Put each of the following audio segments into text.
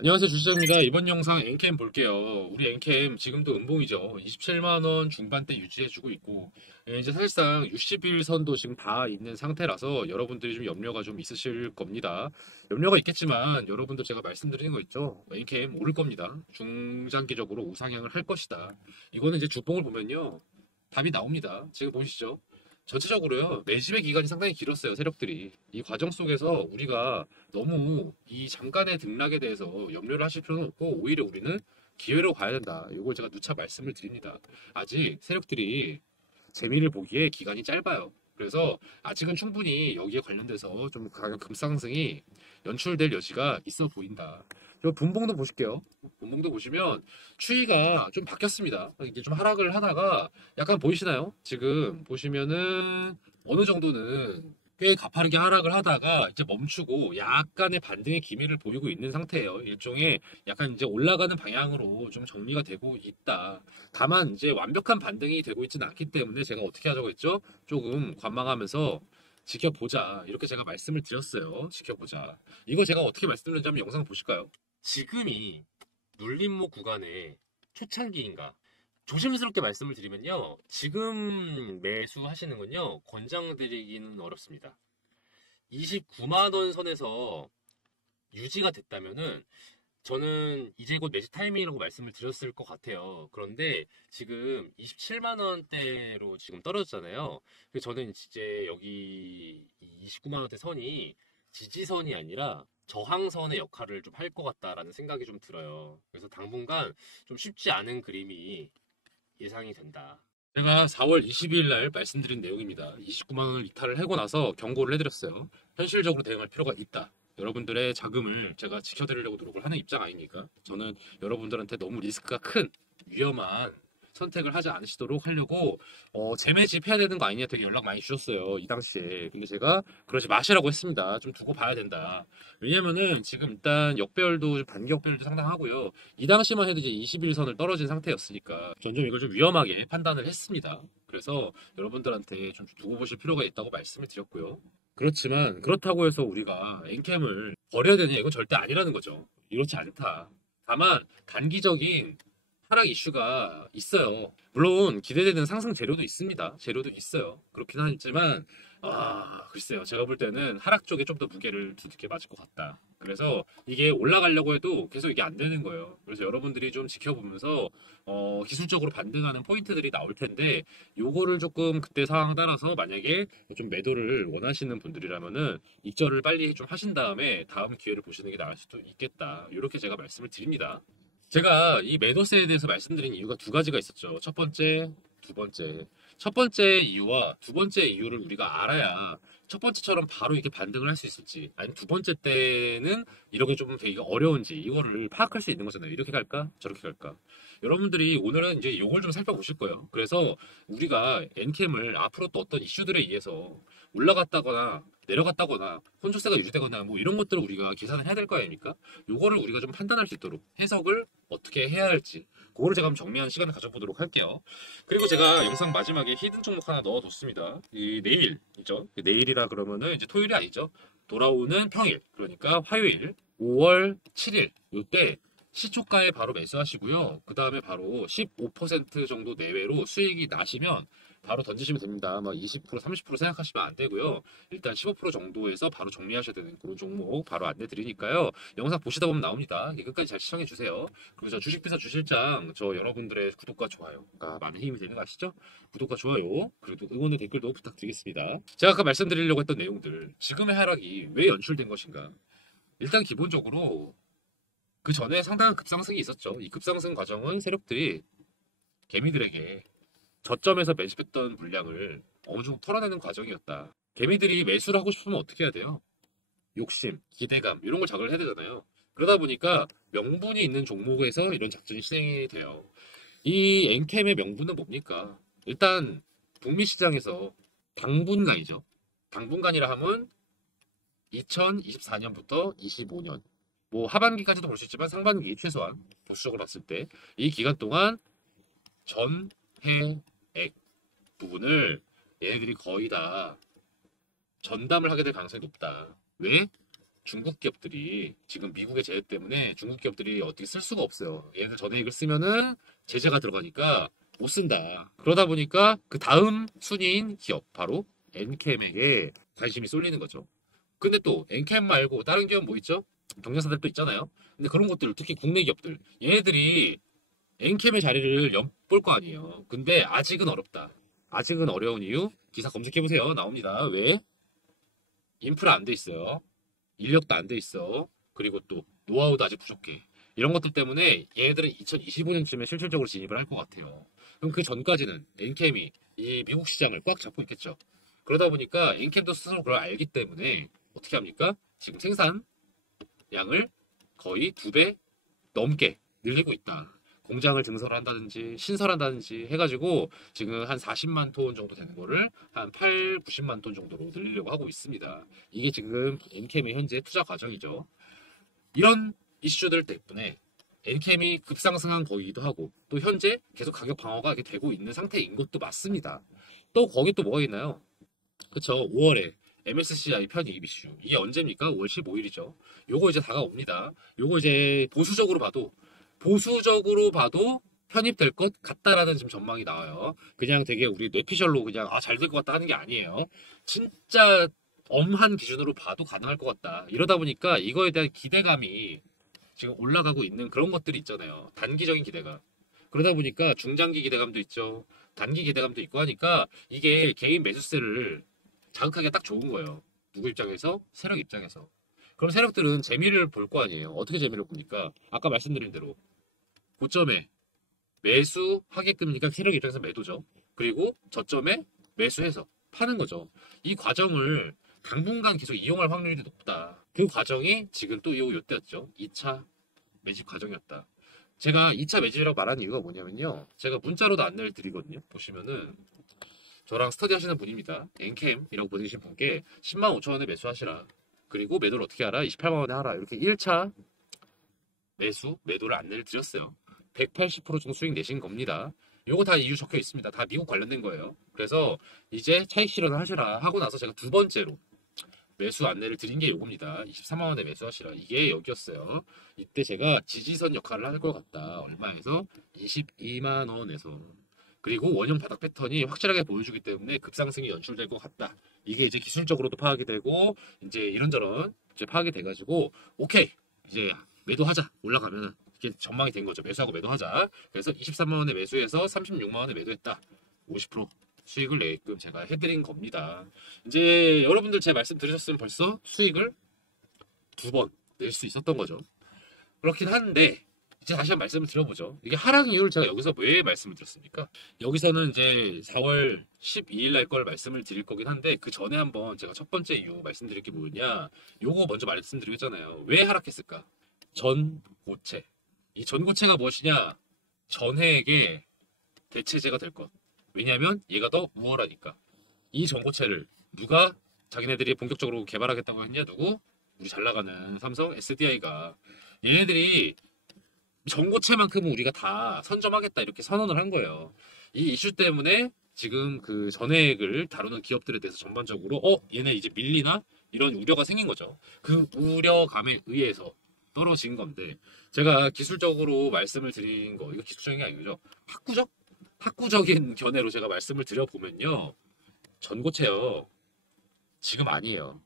안녕하세요, 주시장입니다. 이번 영상 엔캠 볼게요. 우리 엔캠 지금도 음봉이죠. 27만원 중반대 유지해주고 있고, 이제 사실상 60일 선도 지금 다 있는 상태라서 여러분들이 좀 염려가 좀 있으실 겁니다. 염려가 있겠지만 여러분들 제가 말씀드리는 거 있죠. 엔캠 오를 겁니다. 중장기적으로 우상향을 할 것이다. 이거는 이제 주봉을 보면요. 답이 나옵니다. 지금 보시죠. 전체적으로요, 매집의 기간이 상당히 길었어요, 세력들이. 이 과정 속에서 우리가 너무 이 잠깐의 등락에 대해서 염려를 하실 필요는 없고, 오히려 우리는 기회로 가야 된다. 이걸 제가 누차 말씀을 드립니다. 아직 세력들이 재미를 보기에 기간이 짧아요. 그래서 아직은 충분히 여기에 관련돼서 좀 가격 급상승이 연출될 여지가 있어 보인다. 저 분봉도 보실게요. 분봉도 보시면 추이가 좀 바뀌었습니다. 이게 좀 하락을 하다가 약간 보이시나요? 지금 보시면은 어느 정도는 꽤 가파르게 하락을 하다가 이제 멈추고 약간의 반등의 기미를 보이고 있는 상태예요. 일종의 약간 이제 올라가는 방향으로 좀 정리가 되고 있다. 다만 이제 완벽한 반등이 되고 있지는 않기 때문에 제가 어떻게 하자고 했죠? 조금 관망하면서 지켜보자. 이렇게 제가 말씀을 드렸어요. 지켜보자. 이거 제가 어떻게 말씀드렸는지 한번 영상 보실까요? 지금이 눌림목 구간의 초창기인가? 조심스럽게 말씀을 드리면요. 지금 매수하시는군요. 권장드리기는 어렵습니다. 29만 원 선에서 유지가 됐다면은 저는 이제 곧 매집 타이밍이라고 말씀을 드렸을 것 같아요. 그런데 지금 27만 원대로 지금 떨어졌잖아요. 그래서 저는 이제 여기 29만 원대 선이 지지선이 아니라 저항선의 역할을 좀 할 것 같다라는 생각이 좀 들어요. 그래서 당분간 좀 쉽지 않은 그림이 예상이 된다. 제가 4월 22일 날 말씀드린 내용입니다. 29만 원을 이탈을 하고 나서 경고를 해드렸어요. 현실적으로 대응할 필요가 있다. 여러분들의 자금을 제가 지켜드리려고 노력을 하는 입장 아닙니까? 저는 여러분들한테 너무 리스크가 큰 위험한 선택을 하지 않으시도록 하려고 재매집 해야 되는 거 아니냐 되게 연락 많이 주셨어요. 이 당시에. 근데 제가 그러지 마시라고 했습니다. 좀 두고 봐야 된다. 왜냐면은 지금 일단 역배열도 반기역배열도 상당하고요. 이 당시만 해도 이제 21선을 떨어진 상태였으니까 전 좀 이걸 좀 위험하게 판단을 했습니다. 그래서 여러분들한테 좀 두고 보실 필요가 있다고 말씀을 드렸고요. 그렇지만 그렇다고 해서 우리가 엔캠을 버려야 되냐 이건 절대 아니라는 거죠. 이렇지 않다. 다만 단기적인 하락 이슈가 있어요. 물론 기대되는 상승 재료도 있습니다. 재료도 있어요. 그렇긴 하지만 글쎄요. 제가 볼 때는 하락 쪽에 좀 더 무게를 두둑게 맞을 것 같다. 그래서 이게 올라가려고 해도 계속 이게 안 되는 거예요. 그래서 여러분들이 좀 지켜보면서 기술적으로 반등하는 포인트들이 나올 텐데 요거를 조금 그때 상황 따라서 만약에 좀 매도를 원하시는 분들이라면은 입절을 빨리 좀 하신 다음에 다음 기회를 보시는 게 나을 수도 있겠다. 이렇게 제가 말씀을 드립니다. 제가 이 매도세에 대해서 말씀드린 이유가 두 가지가 있었죠. 첫 번째, 두 번째. 첫 번째 이유와 두 번째 이유를 우리가 알아야 첫 번째처럼 바로 이렇게 반등을 할 수 있을지, 아니면 두 번째 때는 이렇게 좀 되기가 어려운지, 이거를 파악할 수 있는 거잖아요. 이렇게 갈까? 저렇게 갈까? 여러분들이 오늘은 이제 이걸 좀 살펴보실 거예요. 그래서 우리가 엔캠을 앞으로 또 어떤 이슈들에 의해서 올라갔다거나 내려갔다거나 혼조세가 유지되거나 뭐 이런 것들을 우리가 계산을 해야 될 거 아닙니까? 요거를 우리가 좀 판단할 수 있도록 해석을 어떻게 해야 할지 그거를 제가 한번 정리하는 시간을 가져보도록 할게요. 그리고 제가 영상 마지막에 히든 종목 하나 넣어뒀습니다. 이 내일이죠. 내일이라 그러면은 이제 토요일이 아니죠. 돌아오는 평일, 그러니까 화요일 5월 7일 요때 시초가에 바로 매수하시고요. 그 다음에 바로 15% 정도 내외로 수익이 나시면 바로 던지시면 됩니다. 막 20%, 30% 생각하시면 안 되고요. 일단 15% 정도에서 바로 정리하셔야 되는 그런 종목 바로 안내 드리니까요. 영상 보시다 보면 나옵니다. 끝까지 잘 시청해 주세요. 그리고 저 주식비서 주실장 저 여러분들의 구독과 좋아요가 많은 힘이 되는 거 아시죠? 구독과 좋아요 그리고 또 응원의 댓글도 부탁드리겠습니다. 제가 아까 말씀드리려고 했던 내용들 지금의 하락이 왜 연출된 것인가? 일단 기본적으로 그 전에 상당한 급상승이 있었죠. 이 급상승 과정은 세력들이 개미들에게 저점에서 매집했던 물량을 어느 정도 털어내는 과정이었다. 개미들이 매수를 하고 싶으면 어떻게 해야 돼요? 욕심, 기대감 이런 걸 자극을 해야 되잖아요. 그러다 보니까 명분이 있는 종목에서 이런 작전이 진행이 돼요. 이 엔캠의 명분은 뭡니까? 일단 북미 시장에서 당분간이죠. 당분간이라 하면 2024년부터 25년 뭐 하반기까지도 볼 수 있지만 상반기 최소한 보수적으로 봤을 때 이 기간 동안 전해액 부분을 얘네들이 거의 다 전담을 하게 될 가능성이 높다. 왜? 중국 기업들이 지금 미국의 제재 때문에 중국 기업들이 어떻게 쓸 수가 없어요. 얘들 전액을 쓰면은 제재가 들어가니까 못 쓴다. 그러다 보니까 그 다음 순위인 기업 바로 엔캠에게 관심이 쏠리는 거죠. 근데 또 엔캠 말고 다른 기업 뭐 있죠? 경쟁사들 또 있잖아요. 근데 그런 것들 특히 국내 기업들 얘네들이 엔캠의 자리를 엿볼 거 아니에요. 근데 아직은 어렵다. 아직은 어려운 이유 기사 검색해보세요. 나옵니다. 왜? 인프라 안 돼 있어요. 인력도 안 돼 있어. 그리고 또 노하우도 아직 부족해. 이런 것들 때문에 얘네들은 2025년쯤에 실질적으로 진입을 할 것 같아요. 그럼 그 전까지는 엔캠이 이 미국 시장을 꽉 잡고 있겠죠. 그러다 보니까 엔캠도 스스로 그걸 알기 때문에 어떻게 합니까? 지금 생산 양을 거의 2배 넘게 늘리고 있다. 공장을 증설한다든지 신설한다든지 해가지고 지금 한 40만 톤 정도 되는 거를 한 8, 90만 톤 정도로 늘리려고 하고 있습니다. 이게 지금 엔캠의 현재 투자 과정이죠. 이런 이슈들 때문에 엔캠이 급상승한 거이기도 하고 또 현재 계속 가격 방어가 이렇게 되고 있는 상태인 것도 맞습니다. 또 거기 또 뭐가 있나요? 그쵸, 5월에 MSCI 편입 이슈. 이게 언제입니까? 5월 15일이죠. 요거 이제 다가옵니다. 요거 이제 보수적으로 봐도 편입될 것 같다라는 지금 전망이 나와요. 그냥 되게 우리 뇌피셜로 그냥 잘 될 것 같다 하는 게 아니에요. 진짜 엄한 기준으로 봐도 가능할 것 같다. 이러다 보니까 이거에 대한 기대감이 지금 올라가고 있는 그런 것들이 있잖아요. 단기적인 기대감. 그러다 보니까 중장기 기대감도 있죠. 단기 기대감도 있고 하니까 이게 개인 매수세를 자극하기가 딱 좋은 거예요. 누구 입장에서? 세력 입장에서. 그럼 세력들은 재미를 볼 거 아니에요. 어떻게 재미를 봅니까? 아까 말씀드린 대로 고점에 매수하게끔이니까 세력 입장에서 매도죠. 그리고 저점에 매수해서 파는 거죠. 이 과정을 당분간 계속 이용할 확률이 높다. 그 과정이 지금 또 요때였죠. 2차 매집 과정이었다. 제가 2차 매집이라고 말하는 이유가 뭐냐면요. 제가 문자로도 안내를 드리거든요. 보시면은 저랑 스터디 하시는 분입니다. 엔캠이라고 보내주신 분께 10만 5천 원에 매수하시라. 그리고 매도를 어떻게 하라? 28만 원에 하라. 이렇게 1차 매도를 안내를 드렸어요. 180% 정도 수익 내신 겁니다. 요거 다 이유 적혀 있습니다. 다 미국 관련된 거예요. 그래서 이제 차익 실현을 하시라 하고 나서 제가 두 번째로 매수 안내를 드린 게 요겁니다. 23만 원에 매수하시라. 이게 여기였어요. 이때 제가 지지선 역할을 할 것 같다. 얼마에서? 22만 원에서. 그리고 원형 바닥 패턴이 확실하게 보여주기 때문에 급상승이 연출될 것 같다. 이게 이제 기술적으로도 파악이 되고 이제 이런저런 이제 파악이 돼가지고 오케이 이제 매도하자. 올라가면은 이게 전망이 된 거죠. 매수하고 매도하자. 그래서 23만 원에 매수해서 36만 원에 매도했다. 50% 수익을 내게끔 제가 해드린 겁니다. 이제 여러분들 제 말씀 들으셨으면 벌써 수익을 2번 낼 수 있었던 거죠. 그렇긴 한데 이제 다시 한번 말씀을 드려보죠. 이게 하락 이유를 제가 여기서 왜 말씀을 드렸습니까? 여기서는 이제 4월 12일 날 걸 말씀을 드릴 거긴 한데 그 전에 한번 제가 첫 번째 이유 말씀드릴 게 뭐냐, 요거 먼저 말씀드리겠잖아요. 왜 하락했을까? 전고체. 이 전고체가 무엇이냐? 전해에게 대체제가 될 것. 왜냐하면 얘가 더 우월하니까. 이 전고체를 누가 자기네들이 본격적으로 개발하겠다고 했냐? 누구? 우리 잘 나가는 삼성 SDI가. 얘네들이 전고체만큼은 우리가 다 선점하겠다 이렇게 선언을 한 거예요. 이 이슈 때문에 지금 그 전해액을 다루는 기업들에 대해서 전반적으로 얘네 이제 밀리나? 이런 우려가 생긴 거죠. 그 우려감에 의해서 떨어진 건데 제가 기술적으로 말씀을 드린 거, 이거 기술적인 게 아니죠. 학구적인 견해로 제가 말씀을 드려보면요. 전고체요. 지금 아니에요.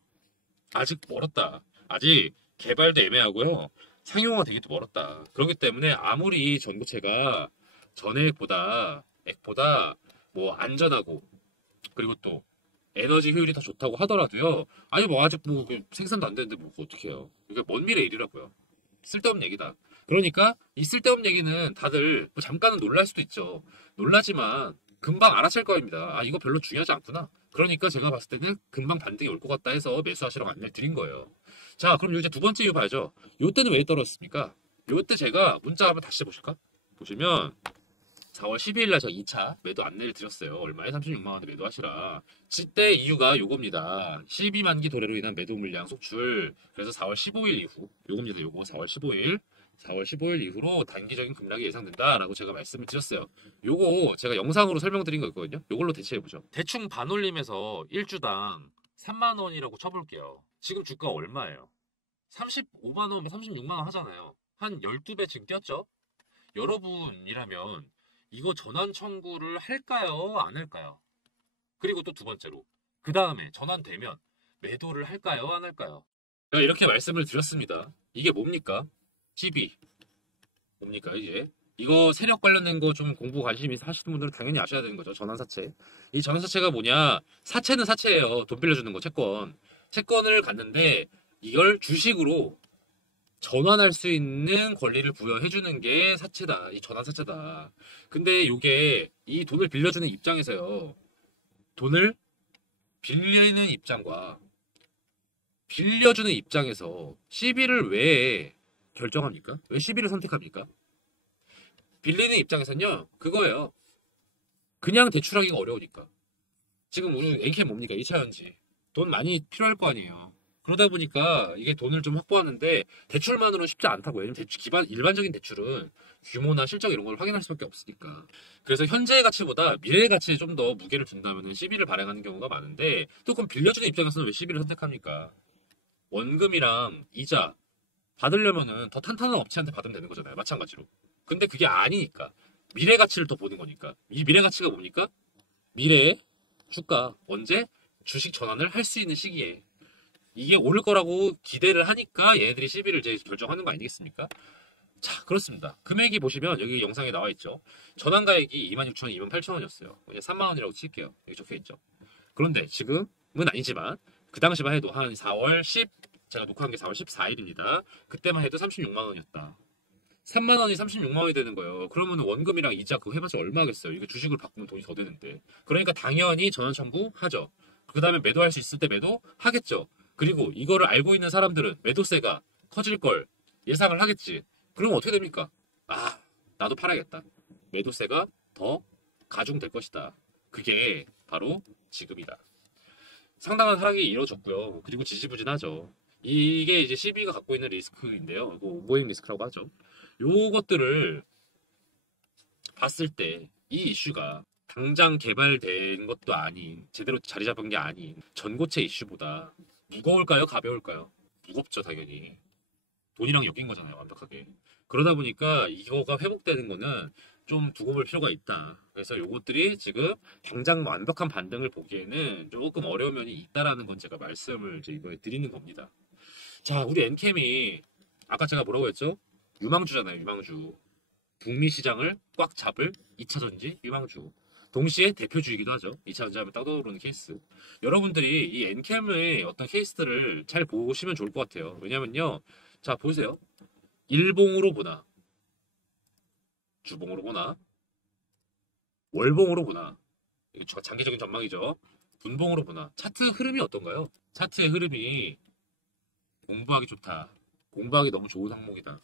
아직 멀었다. 아직 개발도 애매하고요. 상용화가 되기도 멀었다. 그렇기 때문에 아무리 전고체가 액보다 뭐 안전하고 그리고 또 에너지 효율이 더 좋다고 하더라도요. 아니 뭐 아직 뭐 생산도 안 되는데 뭐 어떻게 해요. 이게 먼 미래 일이라고요. 쓸데없는 얘기다. 그러니까 이 쓸데없는 얘기는 다들 뭐 잠깐은 놀랄 수도 있죠. 놀라지만 금방 알아챌 거입니다. 아 이거 별로 중요하지 않구나. 그러니까 제가 봤을 때는 금방 반등이 올 것 같다 해서 매수하시라고 안내를 드린 거예요. 자 그럼 이제 두 번째 이유 봐야죠. 요때는 왜 떨어졌습니까? 요때 제가 문자 한번 다시 보실까? 보시면 4월 12일 날 제가 2차 매도 안내를 드렸어요. 얼마에? 36만 원에 매도하시라. 그때 이유가 요겁니다. 12만기 도래로 인한 매도 물량 속출. 그래서 4월 15일 이후 요겁니다. 요거 4월 15일 이후로 단기적인 급락이 예상된다라고 제가 말씀을 드렸어요. 요거 제가 영상으로 설명드린 거 있거든요. 요걸로 대체해보죠. 대충 반올림에서 1주당 3만 원이라고 쳐볼게요. 지금 주가 얼마예요? 35만 원, 36만 원 하잖아요. 한 12배 지금 뛰었죠? 여러분이라면 이거 전환 청구를 할까요? 안 할까요? 그리고 또 두 번째로 그 다음에 전환되면 매도를 할까요? 안 할까요? 제가 이렇게 말씀을 드렸습니다. 이게 뭡니까? CB 뭡니까 이게? 이거 세력 관련된 거 좀 공부 관심 있어 하시는 분들은 당연히 아셔야 되는 거죠. 전환사채. 이 전환사채가 뭐냐? 사채는 사채예요. 돈 빌려주는 거 채권. 채권을 갖는데 이걸 주식으로 전환할 수 있는 권리를 부여해주는 게 사채다. 이 전환사채다. 근데 이게 이 돈을 빌려주는 입장에서요. 돈을 빌리는 입장과 빌려주는 입장에서 CB를 왜 결정합니까? 왜 CB를 선택합니까? 빌리는 입장에서는요, 그거예요. 그냥 대출하기가 어려우니까. 지금 우리 NK 뭡니까? 2차전지. 돈 많이 필요할 거 아니에요. 그러다 보니까 이게 돈을 좀 확보하는데 대출만으로는 쉽지 않다고. 왜냐면 일반적인 대출은 규모나 실적 이런 걸 확인할 수밖에 없으니까. 그래서 현재의 가치보다 미래의 가치에 좀 더 무게를 둔다면 CB를 발행하는 경우가 많은데 또 그럼 빌려주는 입장에서는 왜 CB를 선택합니까? 원금이랑 이자 받으려면은 더 탄탄한 업체한테 받으면 되는 거잖아요. 마찬가지로. 근데 그게 아니니까. 미래 가치를 더 보는 거니까. 이 미래 가치가 뭡니까? 미래의 주가. 언제? 주식 전환을 할 수 있는 시기에. 이게 오를 거라고 기대를 하니까 얘네들이 CB를 이제 결정하는 거 아니겠습니까? 자, 그렇습니다. 금액이 보시면 여기 영상에 나와 있죠. 전환가액이 26,000원, 28,000원이었어요. 그냥 3만 원이라고 칠게요. 여기 적혀 있죠. 그런데 지금은 아니지만 그 당시만 해도 한 4월 10, 제가 녹화한 게 4월 14일입니다. 그때만 해도 36만 원이었다. 3만 원이 36만 원이 되는 거예요. 그러면 원금이랑 이자 그거 해봤자 얼마겠어요. 이거 주식으로 바꾸면 돈이 더 되는데. 그러니까 당연히 전환 청구하죠. 그 다음에 매도할 수 있을 때 매도하겠죠. 그리고 이거를 알고 있는 사람들은 매도세가 커질 걸 예상을 하겠지. 그럼 어떻게 됩니까? 아, 나도 팔아야겠다. 매도세가 더 가중될 것이다. 그게 바로 지금이다. 상당한 하락이 이루어졌고요. 그리고 지지부진하죠. 이게 이제 CB가 갖고 있는 리스크인데요. 이거 모행 리스크라고 하죠. 요것들을 봤을 때 이 이슈가 당장 개발된 것도 아닌, 제대로 자리 잡은 게 아닌 전고체 이슈보다 무거울까요? 가벼울까요? 무겁죠, 당연히. 돈이랑 엮인 거잖아요, 완벽하게. 그러다 보니까 이거가 회복되는 거는 좀 두고 볼 필요가 있다. 그래서 요것들이 지금 당장 완벽한 반등을 보기에는 조금 어려운 면이 있다라는 건 제가 말씀을 이제 이번에 드리는 겁니다. 자, 우리 엔캠이 아까 제가 뭐라고 했죠? 유망주잖아요, 유망주. 북미 시장을 꽉 잡을 2차전지 유망주. 동시에 대표주이기도 하죠. 2차전지 하면 떠오르는 케이스. 여러분들이 이 엔캠의 어떤 케이스들을 잘 보시면 좋을 것 같아요. 왜냐면요. 자, 보세요. 일봉으로 보나, 주봉으로 보나, 월봉으로 보나, 이거 장기적인 전망이죠. 분봉으로 보나, 차트 흐름이 어떤가요? 차트의 흐름이 공부하기 좋다. 공부하기 너무 좋은 항목이다.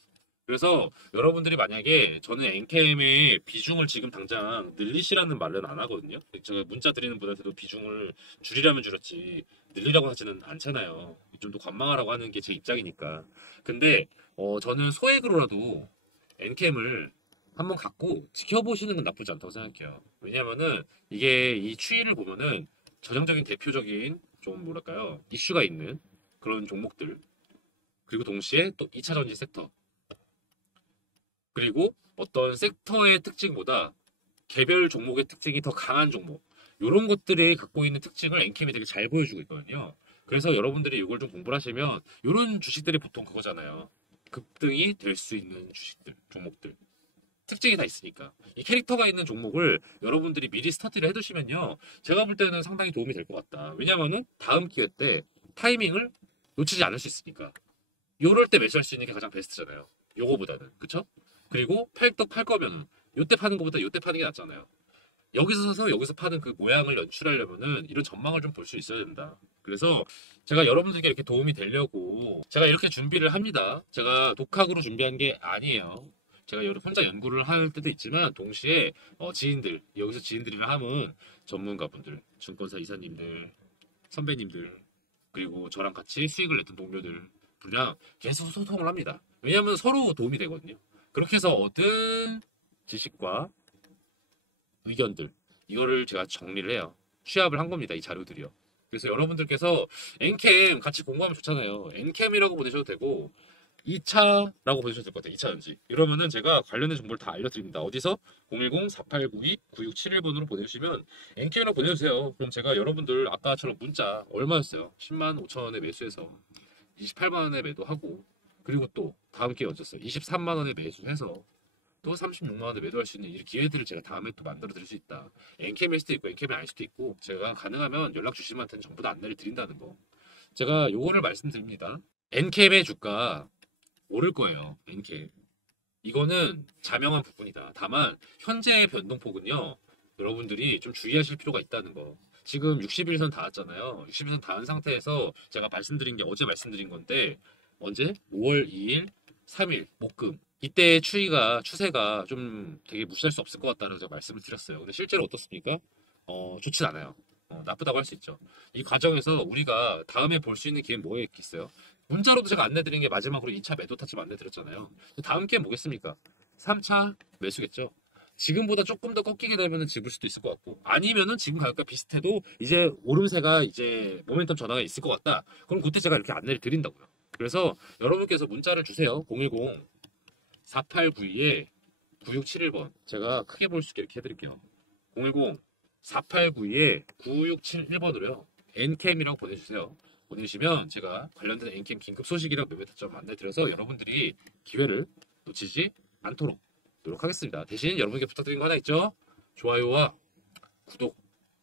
그래서 여러분들이 만약에 저는 엔캠의 비중을 지금 당장 늘리시라는 말은 안 하거든요. 제가 문자 드리는 분한테도 비중을 줄이라면 줄였지 늘리라고 하지는 않잖아요. 좀 더 관망하라고 하는 게 제 입장이니까. 근데 저는 소액으로라도 엔캠을 한번 갖고 지켜보시는 건 나쁘지 않다고 생각해요. 왜냐면은 이게 이 추이를 보면은 전형적인 대표적인 좀 뭐랄까요 이슈가 있는 그런 종목들 그리고 동시에 또 2차 전지 섹터 그리고 어떤 섹터의 특징보다 개별 종목의 특징이 더 강한 종목 이런 것들이 갖고 있는 특징을 엔캠이 되게 잘 보여주고 있거든요. 그래서 여러분들이 이걸 좀 공부를 하시면 이런 주식들이 보통 그거잖아요. 급등이 될 수 있는 주식들, 종목들. 특징이 다 있으니까. 이 캐릭터가 있는 종목을 여러분들이 미리 스타트를 해두시면요. 제가 볼 때는 상당히 도움이 될 것 같다. 왜냐면은 다음 기회 때 타이밍을 놓치지 않을 수 있으니까. 요럴 때 매수할 수 있는 게 가장 베스트잖아요. 요거보다는. 그쵸? 그리고 팔떡 팔 거면은 요때 파는 것보다 요때 파는 게 낫잖아요. 여기서 사서 여기서 파는 그 모양을 연출하려면은 이런 전망을 좀 볼 수 있어야 된다. 그래서 제가 여러분들께 이렇게 도움이 되려고 제가 이렇게 준비를 합니다. 제가 독학으로 준비한 게 아니에요. 제가 혼자 연구를 할 때도 있지만 동시에 지인들 여기서 지인들이라 함은 전문가분들, 증권사 이사님들, 선배님들 그리고 저랑 같이 수익을 냈던 동료들 분량 계속 소통을 합니다. 왜냐하면 서로 도움이 되거든요. 그렇게 해서 얻은 지식과 의견들 이거를 제가 정리를 해요. 취합을 한 겁니다. 이 자료들이요. 그래서 여러분들께서 엔캠 같이 공부하면 좋잖아요. 엔캠이라고 보내셔도 되고 2차라고 보내셔도 될 것 같아요. 2차 연지. 이러면은 제가 관련된 정보를 다 알려드립니다. 어디서? 010-4892-9671번으로 보내주시면 엔캠이라고 보내주세요. 그럼 제가 여러분들 아까처럼 문자 얼마였어요? 10만 5천 원에 매수해서 28만 원에 매도하고 그리고 또 다음 기회 얹었어요. 23만 원에 매수해서 또 36만 원에 매도할 수 있는 이 기회들을 제가 다음에 또 만들어 드릴 수 있다. 엔캠일 수도 있고 엔캠이 아닐 수도 있고 제가 가능하면 연락 주시는 분한테는 전부 다 안내를 드린다는 거. 제가 요거를 말씀드립니다. 엔캠의 주가 오를 거예요. 엔캠. 이거는 자명한 부분이다. 다만 현재의 변동폭은요. 여러분들이 좀 주의하실 필요가 있다는 거. 지금 60일선 닿았잖아요. 60일선 닿은 상태에서 제가 말씀드린 게 어제 말씀드린 건데 언제? 5월 2일, 3일, 목금. 이때 추세가 좀 되게 무시할 수 없을 것 같다는 제가 말씀을 드렸어요. 근데 실제로 어떻습니까? 좋진 않아요. 나쁘다고 할 수 있죠. 이 과정에서 우리가 다음에 볼 수 있는 기회는 뭐에 있겠어요? 문자로도 제가 안내드린 게 마지막으로 2차 매도 타점 안내드렸잖아요. 다음 기회는 뭐겠습니까? 3차 매수겠죠. 지금보다 조금 더 꺾이게 되면 집을 수도 있을 것 같고 아니면은 지금 가격과 비슷해도 이제 오름세가 이제 모멘텀 전환가 있을 것 같다. 그럼 그때 제가 이렇게 안내를 드린다고요. 그래서 여러분께서 문자를 주세요. 010-4892-9671번 제가 크게 볼 수 있게 이렇게 해드릴게요. 010-4892-9671번으로요. 엔캠이라고 보내주세요. 보내주시면 제가 관련된 엔캠 긴급 소식이랑 매매 타점 안내드려서 여러분들이 기회를 놓치지 않도록 노력하겠습니다. 대신 여러분께 부탁드린 거 하나 있죠? 좋아요와 구독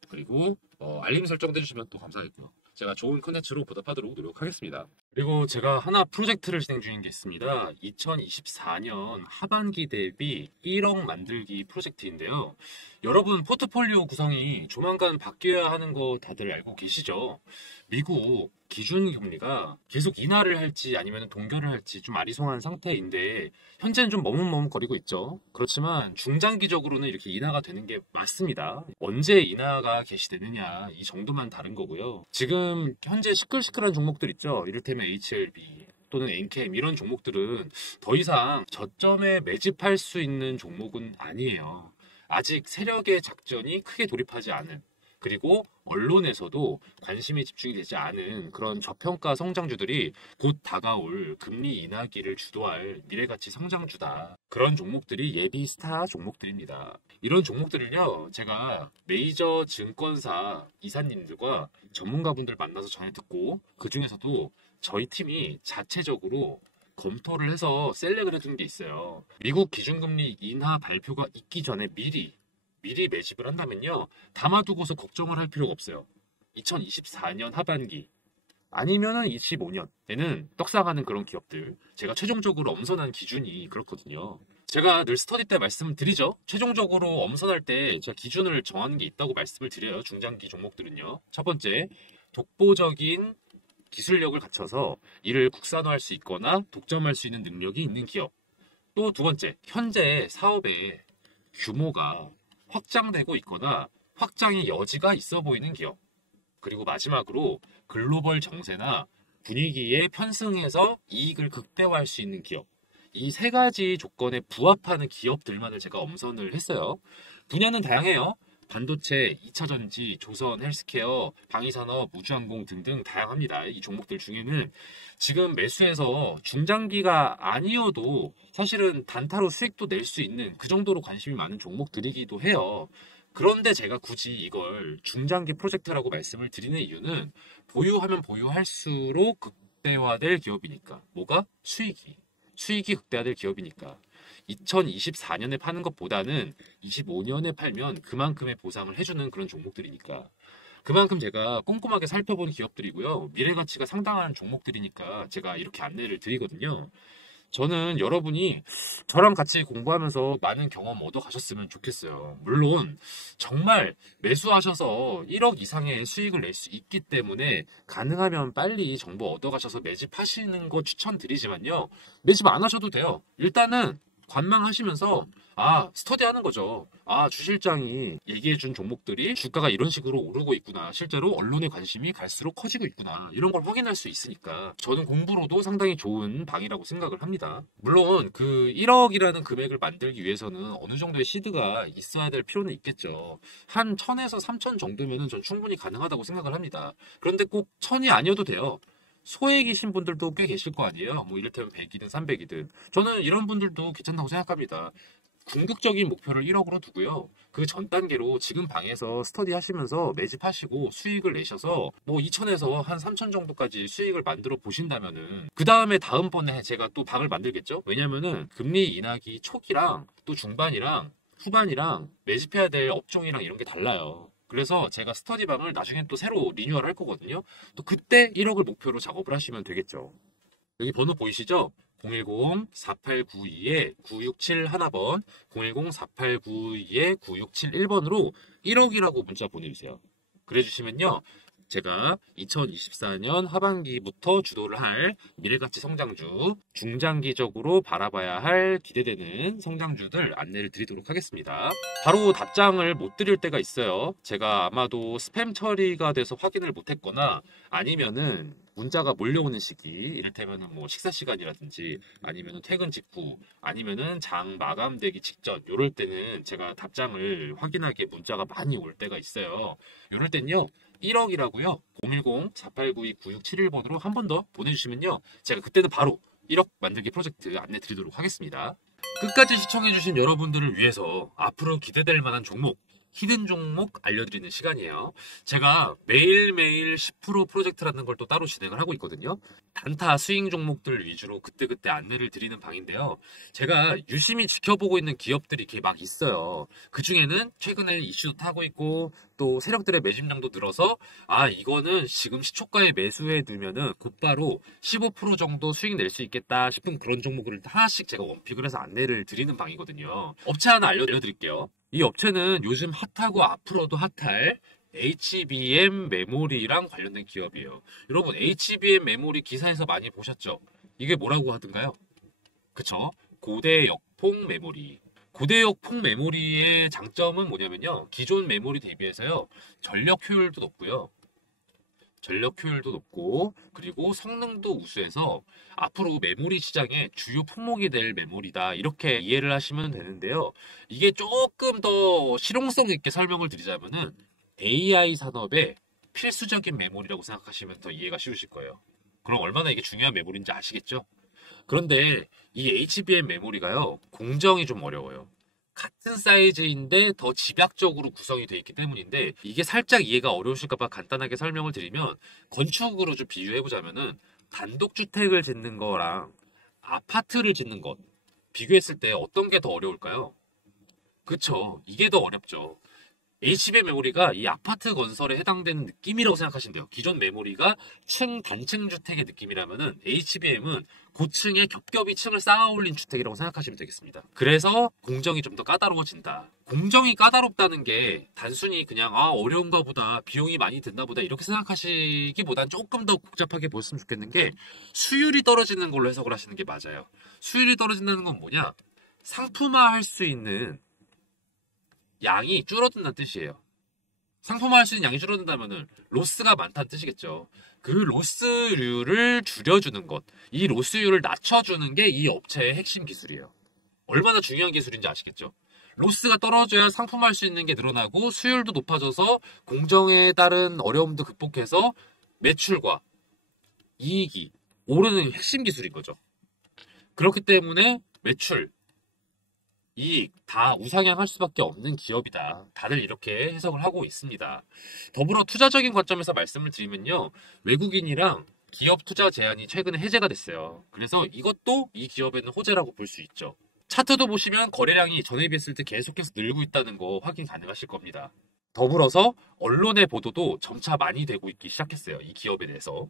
그리고 알림 설정도 해주시면 또 감사하겠고요. 제가 좋은 컨텐츠로 보답하도록 노력하겠습니다. 그리고 제가 하나 프로젝트를 진행 중인 게 있습니다. 2024년 하반기 대비 1억 만들기 프로젝트인데요. 여러분 포트폴리오 구성이 조만간 바뀌어야 하는 거 다들 알고 계시죠? 미국 기준금리가 계속 인하를 할지 아니면 동결을 할지 좀 아리송한 상태인데 현재는 좀 머뭇머뭇거리고 있죠. 그렇지만 중장기적으로는 이렇게 인하가 되는 게 맞습니다. 언제 인하가 개시되느냐 이 정도만 다른 거고요. 지금 현재 시끌시끌한 종목들 있죠. 이를테면 HLB 또는 엔캠 이런 종목들은 더 이상 저점에 매집할 수 있는 종목은 아니에요. 아직 세력의 작전이 크게 돌입하지 않은 그리고 언론에서도 관심이 집중이 되지 않은 그런 저평가 성장주들이 곧 다가올 금리 인하기를 주도할 미래가치 성장주다. 그런 종목들이 예비 스타 종목들입니다. 이런 종목들을요, 제가 메이저 증권사 이사님들과 전문가분들 만나서 전해 듣고 그 중에서도 저희 팀이 자체적으로 검토를 해서 셀렉을 해둔 게 있어요. 미국 기준금리 인하 발표가 있기 전에 미리 매집을 한다면요. 담아두고서 걱정을 할 필요가 없어요. 2024년 하반기 아니면은 25년에는 떡상하는 그런 기업들 제가 최종적으로 엄선한 기준이 그렇거든요. 제가 늘 스터디 때 말씀을 드리죠. 최종적으로 엄선할 때 제가 기준을 정하는 게 있다고 말씀을 드려요. 중장기 종목들은요. 첫 번째, 독보적인 기술력을 갖춰서 이를 국산화할 수 있거나 독점할 수 있는 능력이 있는 기업. 또 두 번째, 현재 사업의 규모가 확장되고 있거나 확장의 여지가 있어 보이는 기업. 그리고 마지막으로 글로벌 정세나 분위기에 편승해서 이익을 극대화할 수 있는 기업. 이 세 가지 조건에 부합하는 기업들만을 제가 엄선을 했어요. 분야는 다양해요. 반도체, 2차전지, 조선, 헬스케어, 방위산업, 우주항공 등등 다양합니다. 이 종목들 중에는 지금 매수해서 중장기가 아니어도 사실은 단타로 수익도 낼 수 있는 그 정도로 관심이 많은 종목들이기도 해요. 그런데 제가 굳이 이걸 중장기 프로젝트라고 말씀을 드리는 이유는 보유하면 보유할수록 극대화될 기업이니까. 뭐가? 수익이 극대화될 기업이니까. 2024년에 파는 것보다는 25년에 팔면 그만큼의 보상을 해주는 그런 종목들이니까. 그만큼 제가 꼼꼼하게 살펴본 기업들이고요. 미래가치가 상당한 종목들이니까 제가 이렇게 안내를 드리거든요. 저는 여러분이 저랑 같이 공부하면서 많은 경험 얻어 가셨으면 좋겠어요. 물론 정말 매수하셔서 1억 이상의 수익을 낼 수 있기 때문에 가능하면 빨리 정보 얻어 가셔서 매집하시는 거 추천드리지만요. 매집 안 하셔도 돼요. 일단은 관망하시면서 스터디 하는 거죠. 주 실장이 얘기해준 종목들이 주가가 이런 식으로 오르고 있구나. 실제로 언론의 관심이 갈수록 커지고 있구나. 이런 걸 확인할 수 있으니까 저는 공부로도 상당히 좋은 방이라고 생각을 합니다. 물론 그 1억이라는 금액을 만들기 위해서는 어느 정도의 시드가 있어야 될 필요는 있겠죠. 한 1000에서 3000 정도면은 전 충분히 가능하다고 생각을 합니다. 그런데 꼭 1000이 아니어도 돼요. 소액이신 분들도 꽤 계실 거 아니에요. 뭐 이를테면 100이든 300이든. 저는 이런 분들도 괜찮다고 생각합니다. 궁극적인 목표를 1억으로 두고요. 그 전 단계로 지금 방에서 스터디 하시면서 매집하시고 수익을 내셔서 뭐 2천에서 한 3천 정도까지 수익을 만들어 보신다면은 그 다음에 다음번에 제가 또 방을 만들겠죠? 왜냐면은 금리 인하기 초기랑 또 중반이랑 후반이랑 매집해야 될 업종이랑 이런 게 달라요. 그래서 제가 스터디방을 나중에 또 새로 리뉴얼 할 거거든요. 또 그때 1억을 목표로 작업을 하시면 되겠죠. 여기 번호 보이시죠? 010-4892-9671번, 010-4892-9671번으로 1억이라고 문자 보내주세요. 그래주시면요. 제가 2024년 하반기부터 주도를 할 미래가치 성장주, 중장기적으로 바라봐야 할 기대되는 성장주들 안내를 드리도록 하겠습니다. 바로 답장을 못 드릴 때가 있어요. 제가 아마도 스팸 처리가 돼서 확인을 못했거나 아니면은 문자가 몰려오는 시기, 이를테면 뭐 식사 시간이라든지 아니면 퇴근 직후 아니면은 장 마감되기 직전 요럴 때는 제가 답장을 확인하기에 문자가 많이 올 때가 있어요. 요럴 땐요 1억이라고요 010-4892-9671번으로 한 번 더 보내주시면요 제가 그때는 바로 1억 만들기 프로젝트 안내 드리도록 하겠습니다. 끝까지 시청해주신 여러분들을 위해서 앞으로 기대될 만한 종목, 히든 종목 알려드리는 시간이에요. 제가 매일매일 10% 프로젝트라는 걸 또 따로 진행을 하고 있거든요. 단타 스윙 종목들 위주로 그때그때 안내를 드리는 방인데요. 제가 유심히 지켜보고 있는 기업들이 이렇게 막 있어요. 그 중에는 최근에 이슈도 타고 있고 또 세력들의 매집량도 늘어서 이거는 지금 시초가에 매수해 두면은 곧바로 15% 정도 수익 낼 수 있겠다 싶은 그런 종목을 하나씩 제가 원픽을 해서 안내를 드리는 방이거든요. 업체 하나 알려드릴게요. 이 업체는 요즘 핫하고 앞으로도 핫할 HBM 메모리랑 관련된 기업이에요. 여러분 HBM 메모리 기사에서 많이 보셨죠? 이게 뭐라고 하던가요? 그쵸? 고대역폭 메모리. 고대역폭 메모리의 장점은 뭐냐면요. 기존 메모리 대비해서요. 전력 효율도 높고요. 그리고 성능도 우수해서 앞으로 메모리 시장의 주요 품목이 될 메모리다 이렇게 이해를 하시면 되는데요. 이게 조금 더 실용성 있게 설명을 드리자면은 AI 산업의 필수적인 메모리라고 생각하시면 더 이해가 쉬우실 거예요. 그럼 얼마나 이게 중요한 메모리인지 아시겠죠? 그런데 이 HBM 메모리가요, 공정이 좀 어려워요. 같은 사이즈인데 더 집약적으로 구성이 되어 있기 때문인데 이게 살짝 이해가 어려우실까봐 간단하게 설명을 드리면 건축으로 좀 비유해보자면은 단독주택을 짓는 거랑 아파트를 짓는 것 비교했을 때 어떤 게 더 어려울까요? 그쵸. 이게 더 어렵죠. HBM 메모리가 이 아파트 건설에 해당되는 느낌이라고 생각하시면 돼요. 기존 메모리가 단층 주택의 느낌이라면은 HBM은 고층에 겹겹이 층을 쌓아 올린 주택이라고 생각하시면 되겠습니다. 그래서 공정이 좀 더 까다로워진다. 공정이 까다롭다는 게 단순히 그냥 어려운가 보다, 비용이 많이 든다 보다 이렇게 생각하시기보단 조금 더 복잡하게 보셨으면 좋겠는 게 수율이 떨어지는 걸로 해석을 하시는 게 맞아요. 수율이 떨어진다는 건 뭐냐? 상품화할 수 있는 양이 줄어든다는 뜻이에요. 상품화할 수 있는 양이 줄어든다면 로스가 많다는 뜻이겠죠. 그 로스율을 줄여주는 것, 이 로스율을 낮춰주는 게 이 업체의 핵심 기술이에요. 얼마나 중요한 기술인지 아시겠죠? 로스가 떨어져야 상품화할 수 있는 게 늘어나고 수율도 높아져서 공정에 따른 어려움도 극복해서 매출과 이익이 오르는 핵심 기술인 거죠. 그렇기 때문에 매출, 이익 다 우상향할 수밖에 없는 기업이다. 다들 이렇게 해석을 하고 있습니다. 더불어 투자적인 관점에서 말씀을 드리면요. 외국인이랑 기업 투자 제한이 최근에 해제가 됐어요. 그래서 이것도 이 기업에는 호재라고 볼 수 있죠. 차트도 보시면 거래량이 전에 비했을 때 계속해서 늘고 있다는 거 확인 가능하실 겁니다. 더불어서 언론의 보도도 점차 많이 되고 있기 시작했어요. 이 기업에 대해서.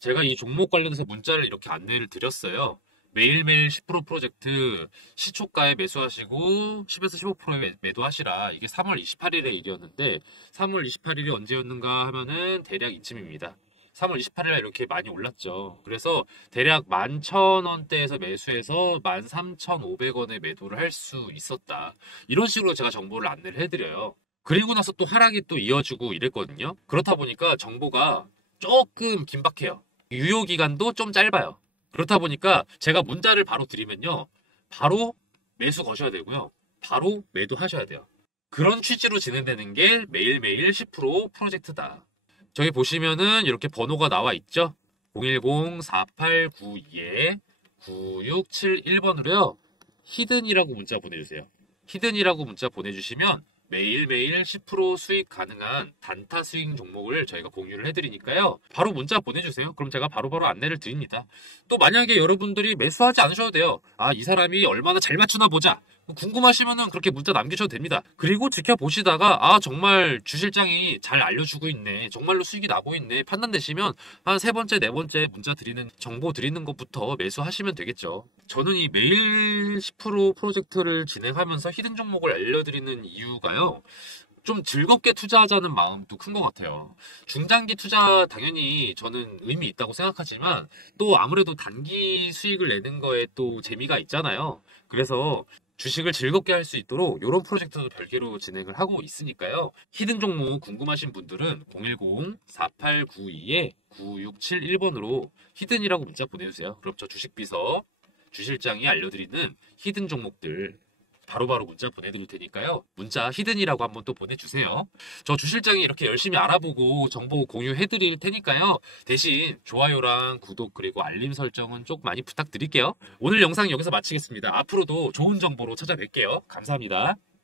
제가 이 종목 관련해서 문자를 이렇게 안내를 드렸어요. 매일매일 10% 프로젝트 시초가에 매수하시고 10에서 15%에 매도하시라. 이게 3월 28일의 일이었는데 3월 28일이 언제였는가 하면은 대략 이쯤입니다. 3월 28일 이렇게 많이 올랐죠. 그래서 대략 11,000원대에서 매수해서 13,500원에 매도를 할 수 있었다. 이런 식으로 제가 정보를 안내를 해드려요. 그리고 나서 또 하락이 또 이어지고 이랬거든요. 그렇다 보니까 정보가 조금 긴박해요. 유효 기간도 좀 짧아요. 그렇다 보니까 제가 문자를 바로 드리면요. 바로 매수 거셔야 되고요. 바로 매도하셔야 돼요. 그런 취지로 진행되는 게 매일매일 10% 프로젝트다. 저기 보시면은 이렇게 번호가 나와 있죠? 010-4892-9671번으로요. 히든이라고 문자 보내주세요. 히든이라고 문자 보내주시면 매일매일 10% 수익 가능한 단타 스윙 종목을 저희가 공유를 해드리니까요. 바로 문자 보내주세요. 그럼 제가 바로바로 안내를 드립니다. 또 만약에 여러분들이 매수하지 않으셔도 돼요. 아, 이 사람이 얼마나 잘 맞추나 보자. 궁금하시면은 그렇게 문자 남기셔도 됩니다. 그리고 지켜보시다가 아, 정말 주실장이 잘 알려주고 있네. 정말로 수익이 나고 있네. 판단되시면 한 세 번째, 네 번째 문자 드리는 정보 드리는 것부터 매수하시면 되겠죠. 저는 이 매일 10% 프로젝트를 진행하면서 히든 종목을 알려드리는 이유가요. 좀 즐겁게 투자하자는 마음도 큰 것 같아요. 중장기 투자 당연히 저는 의미 있다고 생각하지만 또 아무래도 단기 수익을 내는 거에 또 재미가 있잖아요. 그래서 주식을 즐겁게 할 수 있도록 이런 프로젝트도 별개로 진행을 하고 있으니까요. 히든 종목 궁금하신 분들은 010-4892-9671번으로 히든이라고 문자 보내주세요. 그럼 저 주식비서 주실장이 알려드리는 히든 종목들 바로바로 문자 보내드릴 테니까요. 문자 히든이라고 한번 또 보내주세요. 저 주실장이 이렇게 열심히 알아보고 정보 공유해드릴 테니까요. 대신 좋아요랑 구독 그리고 알림 설정은 좀 많이 부탁드릴게요. 오늘 영상 여기서 마치겠습니다. 앞으로도 좋은 정보로 찾아뵐게요. 감사합니다.